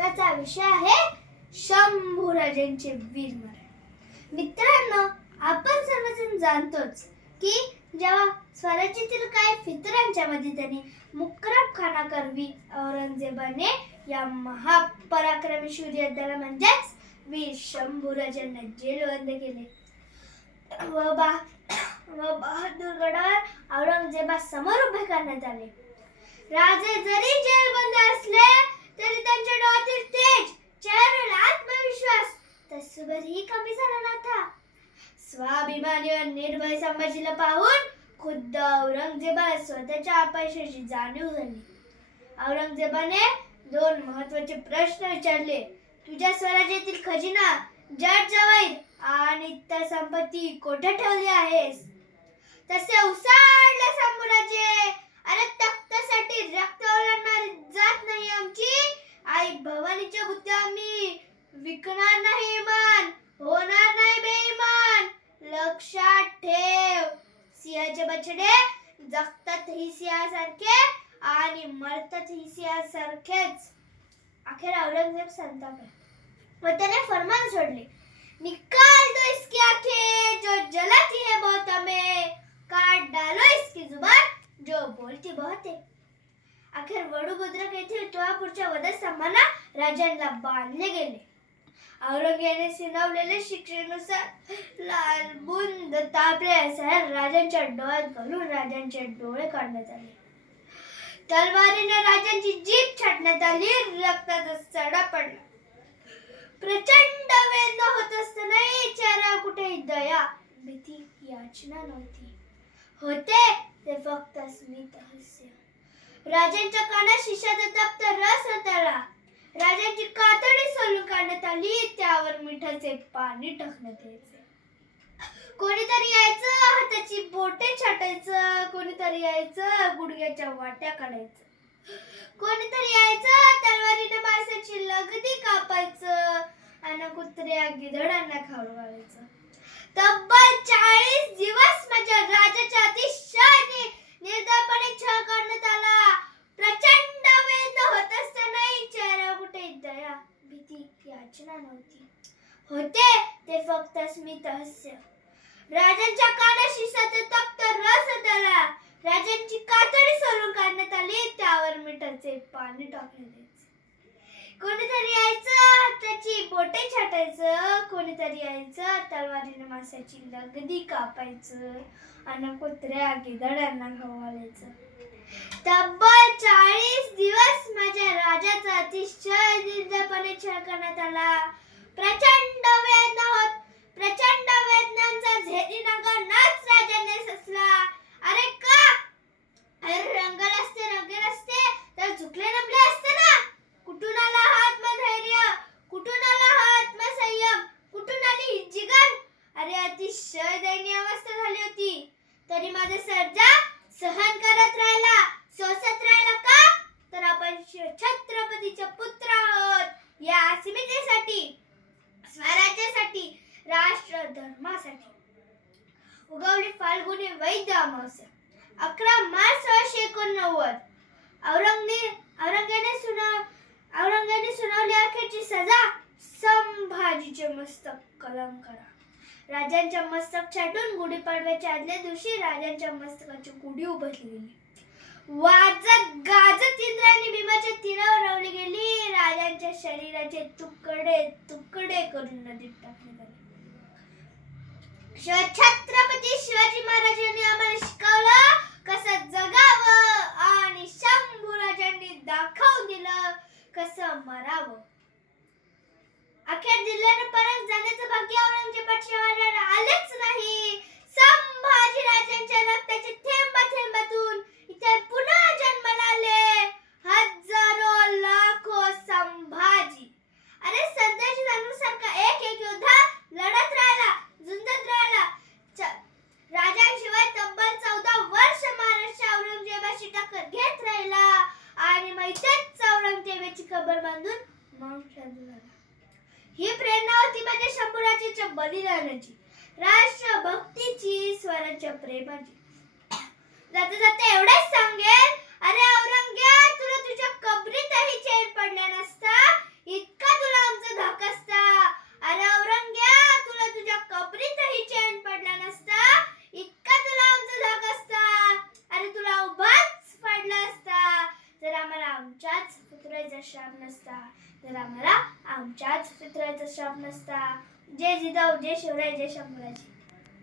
त्याचा विषय आहे शंभूराजांचे वीरमरण. मित्रांनो आपण सर्वजण जाणतोच की जेव्हा स्वराज्यातील काही फितरांच्या मध्ये त्यांनी मुकरब खाना करवी औरंगजेबाने या महापराक्रमी शूर योद्ध्याला म्हणजेच वीर शंभूराजांना जेलबंद केले. व बा व बहादूर गडावर औरंगजेबा समोर उभे करण्यात आले. राजे जरी जेलबंद असले तरी त्यांच्या डोळ्यात स्वाभिमानी व निर्भय संभाजीला पाहून खुद्द औरंगजेबाला स्वतःच्या अपयशाची जाणीव झाली. औरंगजेबाने दोन महत्त्वाचे प्रश्न विचारले. तुझ्या स्वराज्यातील खजिना जट जवळ आणि त्या संपत्ती कोठे ठेवली आहेस? तसे उसाडले संबुराजे. अरे तख्तासाठी रक्त ओलांडणारी जात नाही आमची. आई भवानीच्या बुद्ध्या आम्ही. विकणार नाही इमान होणार नाही बेईमान. लक्षात ठेव. सिंहाचे बछडे जगतात ही सिंहासारखे आणि मरतात ही सिंहासारखेच. अखेर औरंगजेब संतापला व त्याने फरमान सोडले. निकाल दो इसकी आंखें जो जलती है बहुत हमें. काट डालो इसकी जुबान जो बोलती बहुत है. अखेर वडुभद्रक येथे तुळापूरच्या वधस्तंभांना राजांना बांधले गेले. औरंगजेबाने सिनवलेल्या शिक्षेनुसार लाल बुंद तापले असा राजांच्या डोळ्यात घालून राजांचे डोळे काढण्यात आले. तलवारीने राजांची जीभ छाटण्यात आली रक्ताचा सडा पडला. प्रचंड वेदना होत असतानाही चेहरा कुठेही दया भीती याचना नव्हती. होते ते फक्त स्मित हास्य राजांच्या कानात शिशाचा तप्त रस होता. राजांची का काढण्यात आली त्यावर मिठाचे पाणी टाकण्यात यायचे. कोणीतरी यायचं हाताची बोटे छाटायचं कोणीतरी यायचं गुडघ्याच्या वाट्या काढायचं. कोणीतरी यायचं तलवारीने माणसाची लगदी कापायचं आणि कुत्र्या गिधडांना खाऊ घालायचं. तब्बल चाळीस दिवस माझ्या राजाच्या अतिशय नि- निर्दयपणे छळ करण्यात आला प्रचंड वेदना होत असतानाही चेहरा कुठे दया भीती याचना नव्हती. होते ते फक्त स्मित हास्य राजांच्या कानाशी सतत तप्त रस राजांची कातडी सोडून काढण्यात आली त्यावर मिठाचे पाणी टाकले कोणीतरी यायचं त्याची बोटे छाटायचं. कोणीतरी यायचं तलवारीने माशाची लगदी कापायचं. आणि कुत्र्या गिधड्यांना घालायचं तब्बल चाळीस दिवस माझ्या राजाचा अतिशय निर्दपणे छळ करण्यात आला. प्रचंड वेदना होत प्रचंड वेदनांचा झेरी नगर नाच राजाने ससला अरे का? अरे रंगल असते रंगेल असते तर झुकले नमले असते ना? कुठून आला हा आत्मधैर्य? कुठून आला हा आत्मसंयम? कुठून आली ही जिगर? अरे अतिशय दयनीय अवस्था झाली होती. तरी माझे सर्जा सहन करत राहिला सोसत राहिला का? तर आपण श- छत्रपतीचे पुत्र आहोत या अस्मितेसाठी स्वराज्यासाठी राष्ट्र धर्मासाठी उगवली फाल्गुनी वैद्य अमावस्या. अकरा मार्च सोळाशे एकोणनव्वद. औरंगने औरंगाने सुनाव औरंगाने सुनावली अखेरची सजा संभाजीचे मस्तक कलम करा. राजांच्या मस्तक छाटून गुढीपाडव्याच्या आदल्या दिवशी राजांच्या मस्तकाची गुढी उभारली गेली. वाजत गाजत इंद्राने भीमाच्या तीरावर लावली गेली. राजांच्या शरीराचे तुकडे तुकडे करून नदीत टाकले आले छत्रपती शिवाजी महाराजांनी आम्हाला शिकवलं कसं जगावं आणि शंभूराजांनी दाखवून दिलं कसं मरावं अखेर दिल्ल्याने परत जाण्याचं भाग्य औरंगजेबाच्या वाड्याला आलेच नाही. संभाजी राजांच्या रक्ताचे थेंब थेंबातून इथे पुन्हा जन्माला आले हजारो लाखो संभाजी. अरे संताजी सारखा एक एक योद्धा लढत राहिला झुंजत राहिला. राजांशिवाय तब्बल चौदा वर्ष महाराष्ट्र औरंगजेबाशी टक्कर घेत राहिला. आणि मग इथेच औरंगजेबाची खबर बांधून मग शांत झाला ही प्रेरणा होती म्हणजे शंभूराजीच्या बलिदानाची. राष्ट्रभक्तीची स्वराज्य प्रेमाची. जाता जाता एवढंच सांगेल अरे औरंग्या तुला तुझ्या कबरीतही चैन पडल्या नसता ही श्राप नसता. तर आम्हाला आमच्याच पित्राचा श्राप नसता. जय जिजाऊ जय शिवराय जय शंभराजी